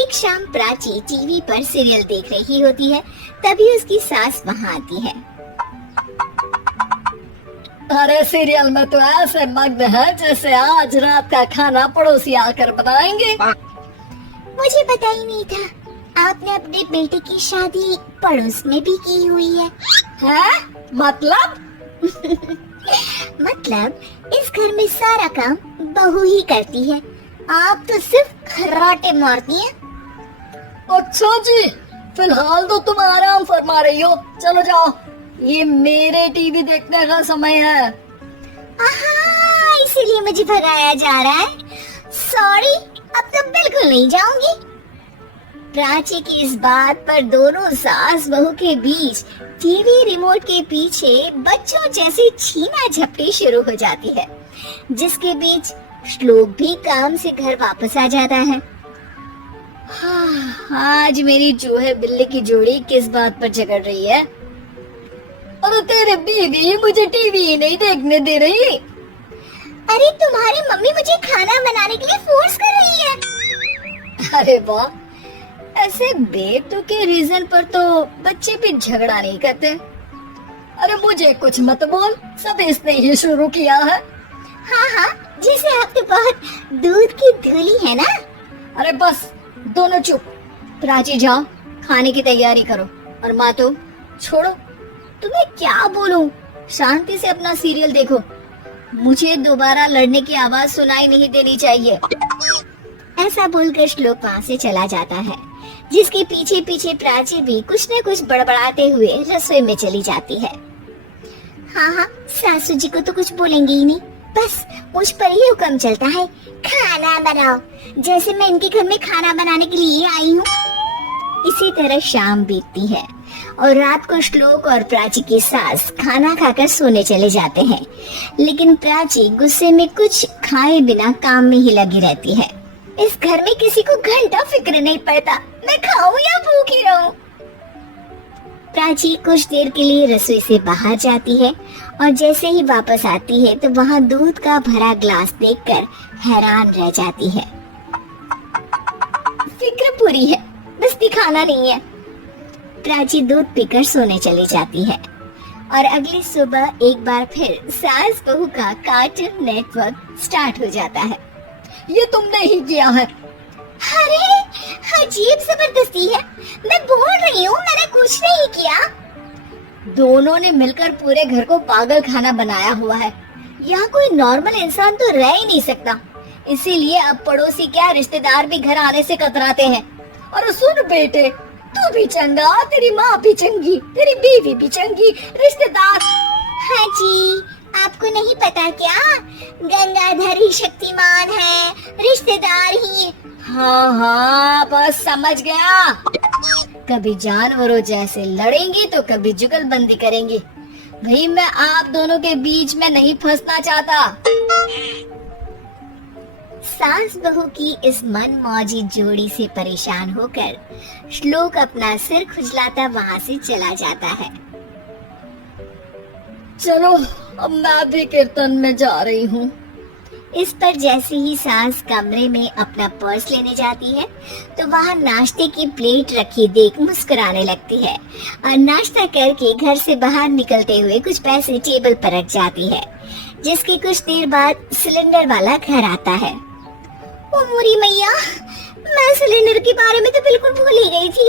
एक शाम प्राची टीवी पर सीरियल देख रही होती है। तभी उसकी सास वहाँ आती है। अरे सीरियल में तो ऐसे मग्न है जैसे आज रात का खाना पड़ोसी आकर बताएंगे। मुझे पता ही नहीं था आपने अपने बेटे की शादी पड़ोस में भी की हुई है। मतलब? मतलब इस घर में सारा काम बहू ही करती है, आप तो सिर्फ खर्राटे मारती हैं। अच्छा जी, फिलहाल तो तुम आराम फरमा रही हो। चलो जाओ, ये मेरे टीवी देखने का समय है। इसीलिए मुझे भगाया जा रहा है। सॉरी, अब तो बिल्कुल नहीं जाऊंगी। प्राची की इस बात पर दोनों सास बहू के बीच टीवी रिमोट के पीछे बच्चों जैसी छीना झपटी शुरू हो जाती है, जिसके बीच श्लोक भी काम से घर वापस आ जाता है। आज मेरी चूहे बिल्ली की जोड़ी किस बात पर झगड़ रही है? अरे तेरे बीवी मुझे टीवी ही नहीं देखने दे रही। अरे तुम्हारी मम्मी मुझे खाना बनाने के लिए फोर्स कर रही है। अरे वाह, ऐसे बेतुके रीजन पर तो बच्चे भी झगड़ा नहीं करते। अरे मुझे कुछ मत बोल, सब इसने ही शुरू किया है। हाँ, जैसे आप तो बहुत दूध की धूली है ना। अरे बस, दोनों चुप। प्राची जाओ, खाने की तैयारी करो। और माँ तो छोड़ो, तुम्हें क्या बोलूं, शांति से अपना सीरियल देखो। मुझे दोबारा लड़ने की आवाज सुनाई नहीं देनी चाहिए। ऐसा बोलकर श्लोक वहाँ से चला जाता है, जिसके पीछे पीछे प्राची भी कुछ न कुछ बड़बड़ाते हुए रसोई में चली जाती है। हाँ, सासू जी को तो कुछ बोलेंगे ही नहीं, बस मुझ पर ही हुक्म चलता है, खाना बनाओ, जैसे मैं इनके घर में खाना बनाने के लिए आई हूँ। इसी तरह शाम बीतती है और रात को श्लोक और प्राची की सास खाना खाकर सोने चले जाते हैं, लेकिन प्राची गुस्से में कुछ खाए बिना काम में ही लगी रहती है। इस घर में किसी को घंटा फिक्र नहीं पड़ता, मैं खाऊं या भूखी रहूं। प्राची कुछ देर के लिए रसोई से बाहर जाती है और जैसे ही वापस आती है तो वहाँ दूध का भरा ग्लास देखकर हैरान रह जाती है। फिक्र पूरी है, बस दिखाना नहीं है। प्राची दूध पीकर सोने चली जाती है और अगली सुबह एक बार फिर सास बहू का कार्टून नेटवर्क स्टार्ट हो जाता है। ये तुमने ही किया है। अरे अजीब जबरदस्ती है, मैं बोल रही हूँ मैंने कुछ नहीं किया। दोनों ने मिलकर पूरे घर को पागल खाना बनाया हुआ है। यहाँ कोई नॉर्मल इंसान तो रह ही नहीं सकता, इसीलिए अब पड़ोसी क्या रिश्तेदार भी घर आने से कतराते हैं। और सुन बेटे, तू भी चंगा, तेरी माँ भी चंगी, तेरी बीवी भी चंगी, रिश्तेदार। हाँ जी, आपको नहीं पता क्या, गंगाधर ही शक्तिमान है, रिश्तेदार ही। हाँ, बस समझ गया। कभी जानवरों जैसे लड़ेंगी तो कभी जुगलबंदी करेंगी। भाई मैं आप दोनों के बीच में नहीं फंसना चाहता। सास बहू की इस मनमौजी जोड़ी से परेशान होकर श्लोक अपना सिर खुजलाता वहाँ से चला जाता है। चलो अब मैं भी कीर्तन में जा रही हूँ। इस पर जैसे ही सास कमरे में अपना पर्स लेने जाती है तो वहाँ नाश्ते की प्लेट रखी देख मुस्कुराने लगती है और नाश्ता करके घर से बाहर निकलते हुए कुछ पैसे टेबल पर रख जाती है, जिसके कुछ देर बाद सिलेंडर वाला घर आता है। ओ मोरी मैया, मैं सिलेंडर के बारे में तो बिल्कुल भूल ही गई थी।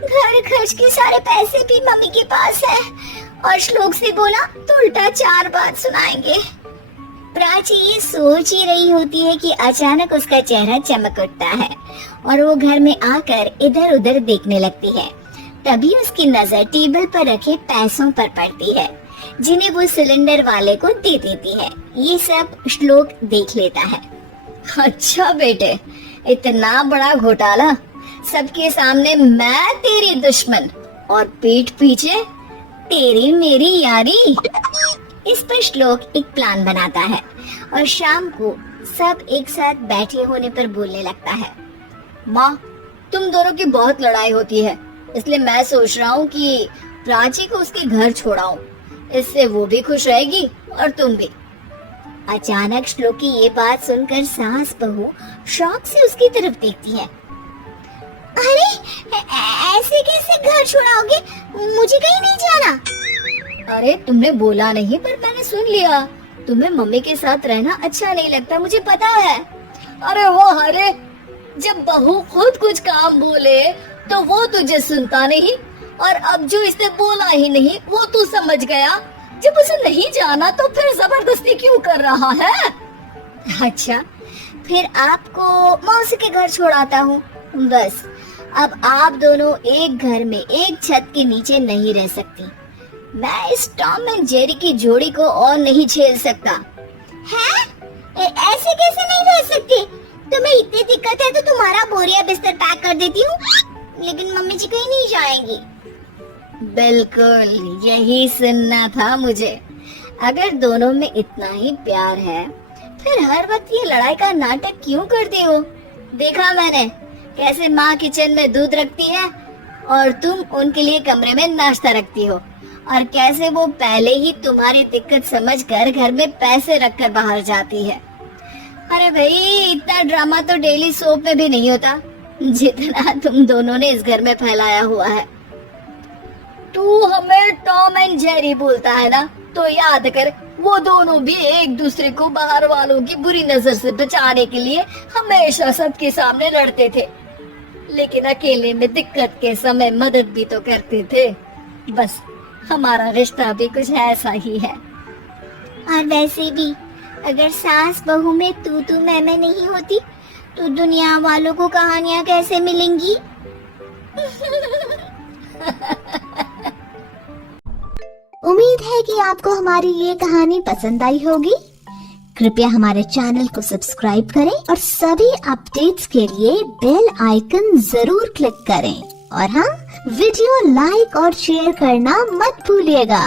घर खर्च के सारे पैसे भी मम्मी के पास है और श्लोक से बोला तो उल्टा 4 बात सुनाएंगे। प्राची ये सोच ही रही होती है कि अचानक उसका चेहरा चमक उठता है और वो घर में आकर इधर उधर देखने लगती है। तभी उसकी नजर टेबल पर रखे पैसों पर पड़ती है, जिन्हें वो सिलेंडर वाले को दे देती है। ये सब श्लोक देख लेता है। अच्छा बेटे, इतना बड़ा घोटाला, सबके सामने मैं तेरी दुश्मन और पीठ पीछे तेरी मेरी यारी। इस पर श्लोक एक प्लान बनाता है और शाम को सब एक साथ बैठे होने पर बोलने लगता है। माँ, तुम दोनों की बहुत लड़ाई होती है, इसलिए मैं सोच रहा हूँ कि प्राची को उसके घर छोड़ाऊं। इससे वो भी खुश रहेगी और तुम भी। अचानक श्लोक की ये बात सुनकर सास बहू शौक से उसकी तरफ देखती है। अरे ऐसे कैसे घर छोड़ाओगे? मुझे कहीं नहीं जाना। अरे तुमने बोला नहीं पर मैंने सुन लिया। तुम्हें मम्मी के साथ रहना अच्छा नहीं लगता, मुझे पता है। अरे वो अरे जब बहू खुद कुछ काम बोले तो वो तुझे सुनता नहीं, और अब जो इसने बोला ही नहीं वो तू समझ गया। जब उसे नहीं जाना तो फिर जबरदस्ती क्यों कर रहा है? अच्छा, फिर आपको मौसी के घर छोड़ाता हूँ। बस अब आप दोनों एक घर में एक छत के नीचे नहीं रह सकती। मैं इस टॉम एंड जेरी की जोड़ी को और नहीं झेल सकता। हैं? ऐसे कैसे नहीं रह सकती? तुम्हें इतनी दिक्कत है तो तुम्हारा बोरिया बिस्तर पैक कर देती हूँ, लेकिन मम्मी जी कहीं नहीं जाएंगी। बिल्कुल यही सुनना था मुझे। अगर दोनों में इतना ही प्यार है फिर हर वक्त ये लड़ाई का नाटक क्यों करती हो? देखा मैंने कैसे माँ किचन में दूध रखती है और तुम उनके लिए कमरे में नाश्ता रखती हो, और कैसे वो पहले ही तुम्हारी दिक्कत समझकर घर में पैसे रखकर बाहर जाती है। अरे भाई इतना ड्रामा तो डेली सोप में भी नहीं होता जितना तुम दोनों ने इस घर में फैलाया हुआ है। तू हमें टॉम एंड जेरी बोलता है ना, तो याद कर वो दोनों भी एक दूसरे को बाहर वालों की बुरी नजर से बचाने के लिए हमेशा सबके सामने लड़ते थे, लेकिन अकेले में दिक्कत के समय मदद भी तो करते थे। बस हमारा रिश्ता भी कुछ ऐसा ही है। और वैसे भी अगर सास बहू में तू मैं नहीं होती तो दुनिया वालों को कहानियाँ कैसे मिलेंगी? उम्मीद है कि आपको हमारी ये कहानी पसंद आई होगी। कृपया हमारे चैनल को सब्सक्राइब करें और सभी अपडेट्स के लिए बेल आइकन जरूर क्लिक करें। और हाँ, वीडियो लाइक और शेयर करना मत भूलिएगा।